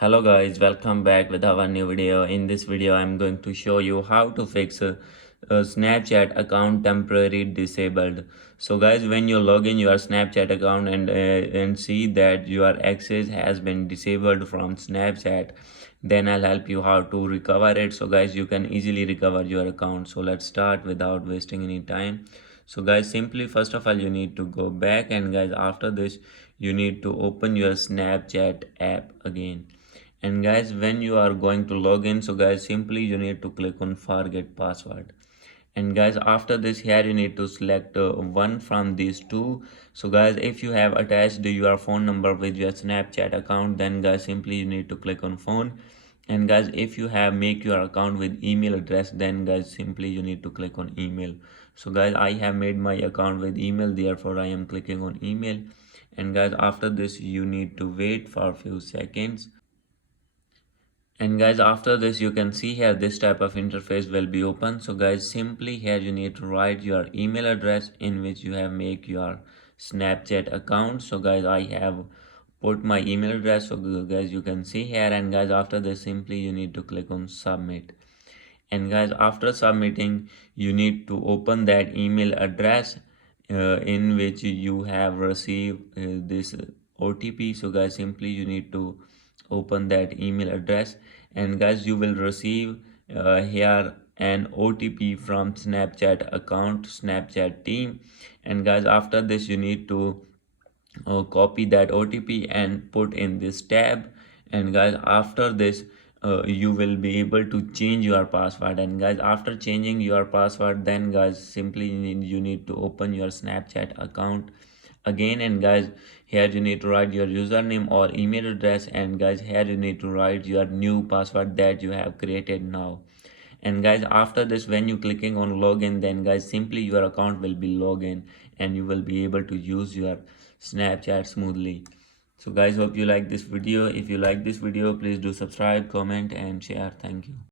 Hello guys, welcome back with our new video. In this video, I'm going to show you how to fix a Snapchat account temporary disabled. So guys, when you log in your Snapchat account and see that your access has been disabled from Snapchat, then I'll help you how to recover it. So guys, you can easily recover your account. So let's start without wasting any time. So guys, simply first of all you need to go back, and guys after this you need to open your Snapchat app again. And guys, when you are going to log in, so guys simply you need to click on forget password. And guys after this, here you need to select one from these two. So guys, if you have attached your phone number with your Snapchat account, then guys simply you need to click on phone. And guys, if you have make your account with email address, then guys simply you need to click on email. So guys, I have made my account with email, therefore I am clicking on email. And guys after this, you need to wait for a few seconds. And guys after this, you can see here this type of interface will be open. So guys, simply here you need to write your email address in which you have make your Snapchat account. So guys, I have put my email address, so guys you can see here. And guys after this, simply you need to click on submit. And guys after submitting, you need to open that email address in which you have received this OTP. So guys simply you need to open that email address, and guys you will receive here an OTP from Snapchat account, Snapchat team. And guys after this, you need to copy that OTP and put in this tab. And guys after this, you will be able to change your password. And guys after changing your password, then guys simply you need to open your Snapchat account again. And guys here you need to write your username or email address. And guys here you need to write your new password that you have created now. And guys after this, when you clicking on login, then guys simply your account will be login and you will be able to use your Snapchat smoothly. So guys, hope you like this video. If you like this video, please do subscribe, comment and share. Thank you.